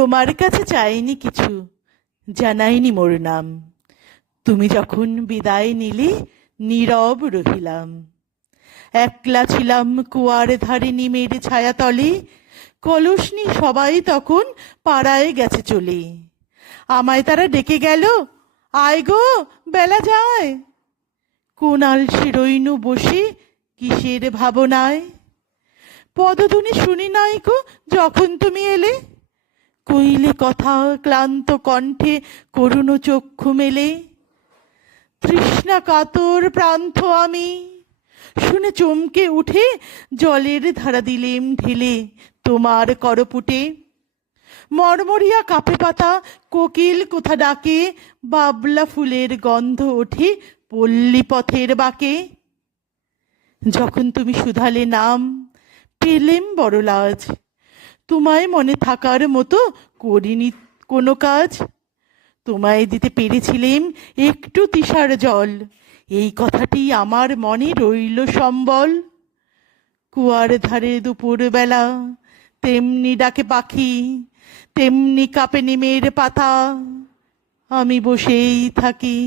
তোমার কাছে চাইনি কিছু, জানাইনি মোর নাম। তুমি যখন বিদায় নিলে, নীরব রহিলাম। একলা ছিলাম কুয়ার ধারে নিমের ছায়াতলে কলসনি সবাই তখন পাড়ায় গেছে চলে। আমায় তারা ডেকে গেল, আয় গো, বেলা যায়। কোনাল শিরইনু বসে কিসের ভাবনায়? পদধ্বনি শুনি নাই গো, যখন তুমি এলে কইলে কথা ক্লান্ত কণ্ঠে করুণ চক্ষু মেলে। তৃষ্ণা কাতর প্রান্ত আমি। শুনে চমকে উঠে জলের ধারা দিলেম ঢেলে তোমার করপুটে। মরমরিয়া কাপে পাতা কোকিল কোথা ডাকে, বাবলা ফুলের গন্ধ ওঠে পল্লী পথের বাঁকে। যখন তুমি শুধালে নাম, পেলেম বড় লাজ তোমায় মনে থাকার মতো করিনি কোনো কাজ। তোমায় দিতে পেরেছিলেম একটু তিসার জল। এই কথাটি আমার মনে রইল সম্বল। কুয়ার ধারে দুপুরবেলা তেমনি ডাকে পাখি, তেমনি কাপে নিমের পাতা। আমি বসেই থাকি।